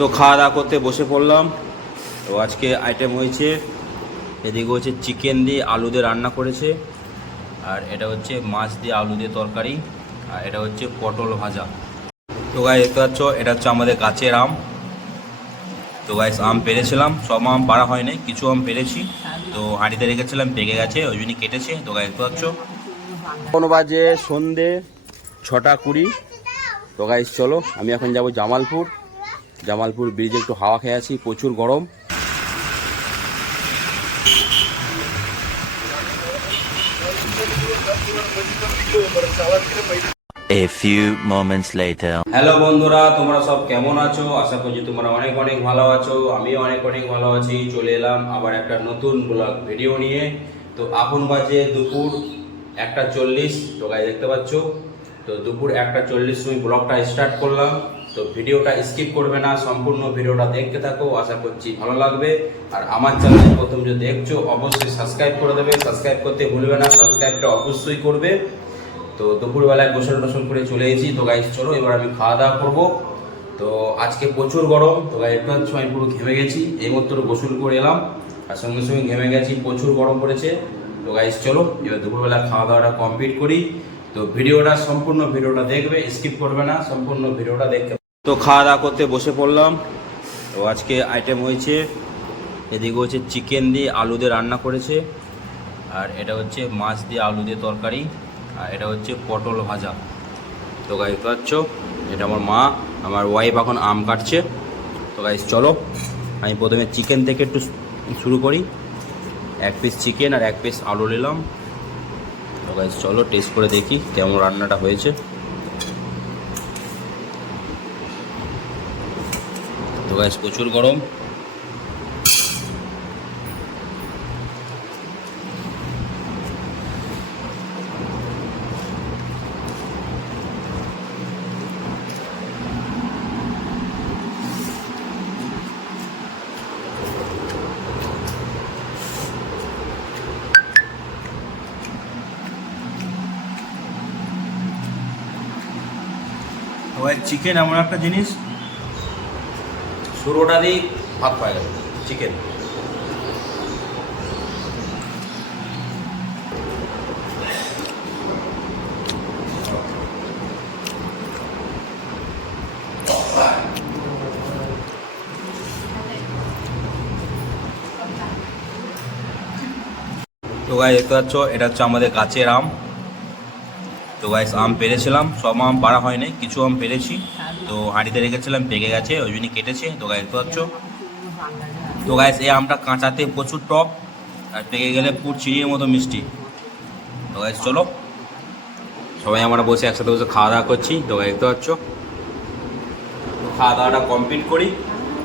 তো খাওয়া দাওয়া করতে বসে পড়লাম। তো আজকে আইটেম হয়েছে, এদিকে হচ্ছে চিকেন দিয়ে আলু দিয়ে রান্না করেছে, আর এটা হচ্ছে মাছ দিয়ে আলু দিয়ে তরকারি, আর এটা হচ্ছে পটল ভাজা। তো গাই দেখতে পাচ্ছ, এটা হচ্ছে আমাদের গাছের আম। তো গাইস আম পেরেছিলাম, সব আম পাড়া হয়নি, কিছু আম পেরেছি। তো হাঁড়িতে রেখেছিলাম, পেকে গেছে, ওই জন্যই কেটেছে। তো গাই দেখতে পাচ্ছ। কোনো বাজে সন্ধে ছটা কুড়ি। তো গাইস চলো, আমি এখন যাব জামালপুর। জামালপুর ব্রিজে একটু হাওয়া খেয়ে আছি প্রচুর গরম। A few moments later. Hello বন্ধুরা তোমরা সব কেমন আছো? আশা করছি তোমরা অনেক অনেক ভালো আছো আমিও অনেক অনেক ভালো আছি। চলে এলাম আবার একটা নতুন ব্লগ ভিডিও নিয়ে। তো এখন বাজে দুপুর একটা চল্লিশ তো গাই দেখতে পাচ্ছ? তো দুপুর একটা চল্লিশ সময় ব্লগটা স্টার্ট করলাম। তো ভিডিওটা স্কিপ করবে না, সম্পূর্ণ ভিডিওটা দেখতে থাকো, আশা করছি ভালো লাগবে। আর আমার চ্যানেল প্রথম যে দেখছ, অবশ্যই সাবস্ক্রাইব করে দেবে। সাবস্ক্রাইব করতে ভুলবে না, সাবস্ক্রাইবটা অবশ্যই করবে। তো দুপুরবেলায় গোসল টোসল করে চলে এসেছি। তো গাইজ চলো, এবার আমি খাওয়া দাওয়া করব। তো আজকে প্রচুর গরম, তো গাই একটু আমি পুরো ঘেমে গেছি। এই মাত্র গোসল করে এলাম, আর সঙ্গে সঙ্গে ঘেমে গেছি, প্রচুর গরম পড়েছে। তো গাইজ চলো, এবার দুপুরবেলা খাওয়া দাওয়াটা কমপ্লিট করি। তো ভিডিওটা, সম্পূর্ণ ভিডিওটা দেখবে, স্কিপ করবে না, সম্পূর্ণ ভিডিওটা দেখতে তো খাওয়া দাওয়া করতে বসে পড়লাম। তো আজকে আইটেম হয়েছে, এদিকে হচ্ছে চিকেন দিয়ে আলু দিয়ে রান্না করেছে, আর এটা হচ্ছে মাছ দিয়ে আলু দিয়ে তরকারি, আর এটা হচ্ছে পটল ভাজা। তো গাইজ পাচ্ছ, এটা আমার মা, আমার ওয়াইফ এখন আম কাটছে। তো গাইজ চলো, আমি প্রথমে চিকেন থেকে একটু শুরু করি। এক পিস চিকেন আর এক পিস আলু নিলাম। তো গাইজ চলো টেস্ট করে দেখি কেমন রান্নাটা হয়েছে। গাইজ প্রচুর গরম। চিকেন এমন একটা জিনিস শুরুটা দিয়ে ভাত পাওয়া গেল চিকেন তো গাই দেখতে পাচ্ছ, এটা হচ্ছে আমাদের গাছের আম। তো গাইস আম পেরেছিলাম, সব আম পাড়া হয়নি, কিছু আম পেরেছি। তো হাঁড়িতে রেখেছিলাম, পেকে গেছে, ওই জন্যই কেটেছে। তো দেখতে পাচ্ছ? তো গাইস এই আমটা কাঁচাতে প্রচুর টক, আর পেকে গেলে পুর চিনির মতো মিষ্টি। তো গাইস চলো। সবাই আমরা বসে একসাথে বসে খাওয়া দাওয়া করছি। তো গাইস দেখতে পাচ্ছ? খাওয়া দাওয়াটা কমপ্লিট করি।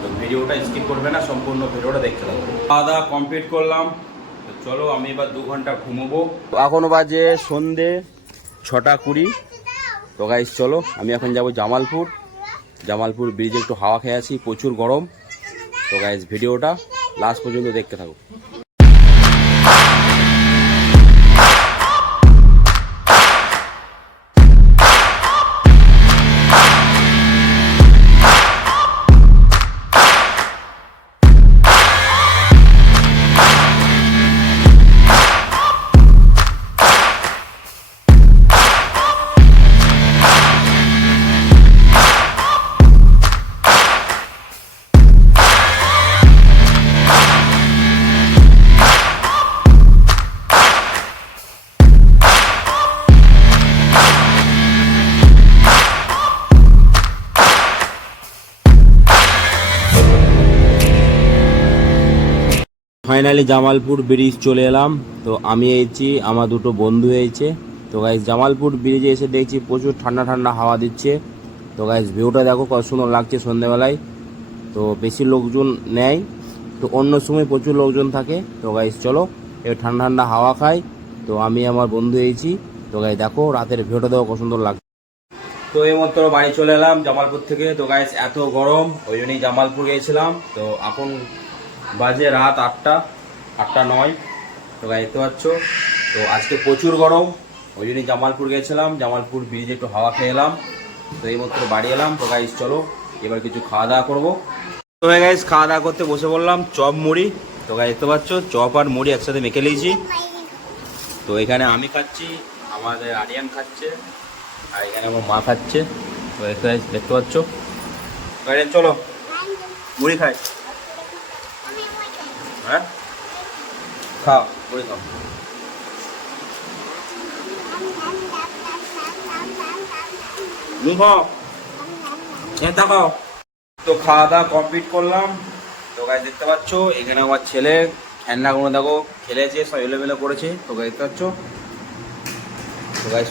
তো ভিডিওটা স্কিপ করবে না, সম্পূর্ণ ভিডিওটা দেখতে থাকবে খাওয়া দাওয়া কমপ্লিট করলাম। তো চলো, আমি এবার দু ঘণ্টা ঘুমোবো। এখনও বাজে সন্ধে ছটা কুড়ি। তো গাইস চলো, আমি এখন যাব জামালপুর। জামালপুর ব্রিজে একটু হাওয়া খেয়ে আছি প্রচুর গরম। তো গাইজ ভিডিওটা লাস্ট পর্যন্ত দেখতে থাকো ফাইনালি জামালপুর ব্রিজ চলে এলাম। তো আমি এসেছি, আমার দুটো বন্ধু হয়েছে তো গাইজ জামালপুর ব্রিজে এসে দেখছি প্রচুর ঠান্ডা ঠান্ডা হাওয়া দিচ্ছে। তো গাইজ ভিউটা দেখো কত সুন্দর লাগছে সন্ধ্যেবেলায়। তো বেশি লোকজন নেয় তো অন্য সময় প্রচুর লোকজন থাকে। তো গাইজ চলো, এবার ঠান্ডা ঠান্ডা হাওয়া খাই। তো আমি আমার বন্ধু হয়েছি তো গাইজ দেখো, রাতের ভিউটা দেখো কত সুন্দর লাগছে। তো এই মাত্র বাড়ি চলে এলাম জামালপুর থেকে। তো গাইজ এত গরম, ওই জন্যই জামালপুর গিয়েছিলাম। তো এখন বাজে রাত আটটা আটটা নয়। তো গাই, দেখতে পাচ্ছ? তো আজকে প্রচুর গরম। ওই জন্যই জামালপুর গেছিলাম। জামালপুর ব্রিজে একটু হাওয়া খেয়ে এলাম। তো এই মাত্র বাড়ি এলাম। তো গাইজ চলো, এবার কিছু খাওয়া দাওয়া করব। তো গাইস, খাওয়া দাওয়া করতে বসে পড়লাম। চপ, মুড়ি। তো গাইস দেখতে পাচ্ছ? চপ আর মুড়ি একসাথে মেখে নিয়েছি। তো এখানে আমি খাচ্ছি, আমাদের আরিয়ান খাচ্ছে, আর এখানে আমার মা খাচ্ছে। তো দেখতে দেখতে পাচ্ছ? চলো, মুড়ি খাই। হ্যাঁ? খাও মুড়ি খাও। খাও তো খাওয়া দাওয়া কমপ্লিট করলাম। দেখতে এখানে আমার ছেলে দেখো, খেলেছে, সব এলোমেলো করেছে। দেখতে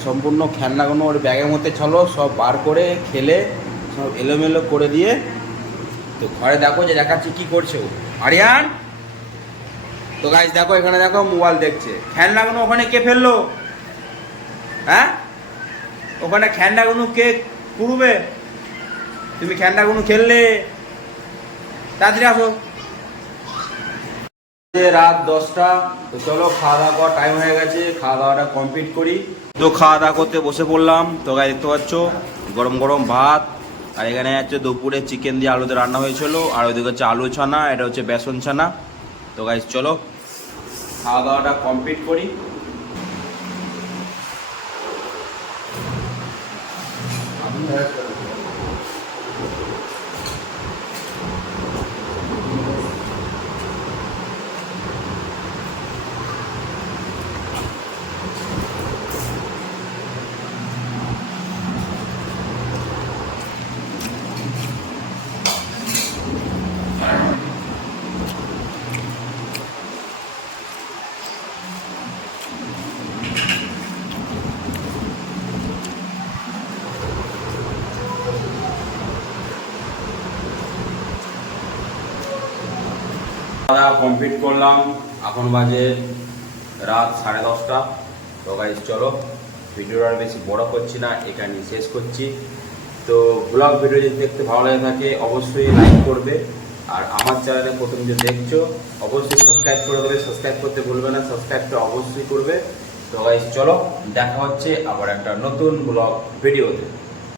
সম্পূর্ণ ওর ব্যাগের মধ্যে ছলো সব বার করে খেলে, সব এলোমেলো করে দিয়ে, তো ঘরে দেখো যে দেখাচ্ছি কি করছে আরিয়ান? তো গাছ দেখো, এখানে দেখো, মোবাইল দেখছে। খেলনাগুলো ওখানে কে ফেলল? হ্যাঁ? ওখানে খেলনাগুলো কে পুড়বে তুমি খেলনাগুলো খেললে? তাড়াতাড়ি আসো। রাত দশটা, তো চলো খাওয়া দাওয়া করার টাইম হয়ে গেছে খাওয়া দাওয়াটা কমপ্লিট করি। তো খাওয়া দাওয়া করতে বসে পড়লাম। তো গায়ে দেখতে পাচ্ছ, গরম গরম ভাত, আর এখানে হচ্ছে দুপুরে চিকেন দিয়ে আলুতে রান্না হয়েছিল, আর ওইদিকে হচ্ছে আলু ছানা, এটা হচ্ছে বেসন ছানা। তো গাইজ চলো খাওয়া দাওয়াটা কমপ্লিট করি খাওয়া কমপ্লিট করলাম। এখন বাজে রাত সাড়ে দশটা। তো গাইজ চলো, ভিডিওটা আর বেশি বড় করছি না এখানে শেষ করছি। তো ব্লগ ভিডিও যদি দেখতে ভালো লাগে থাকে, অবশ্যই লাইক করবে। আর আমার চ্যানেলে প্রথম যে দেখছ, অবশ্যই সাবস্ক্রাইব করে দেবে। সাবস্ক্রাইব করতে ভুলবে না সাবস্ক্রাইবটা অবশ্যই করবে। তো গাইজ চলো, দেখা হচ্ছে আবার একটা নতুন ব্লগ ভিডিওতে।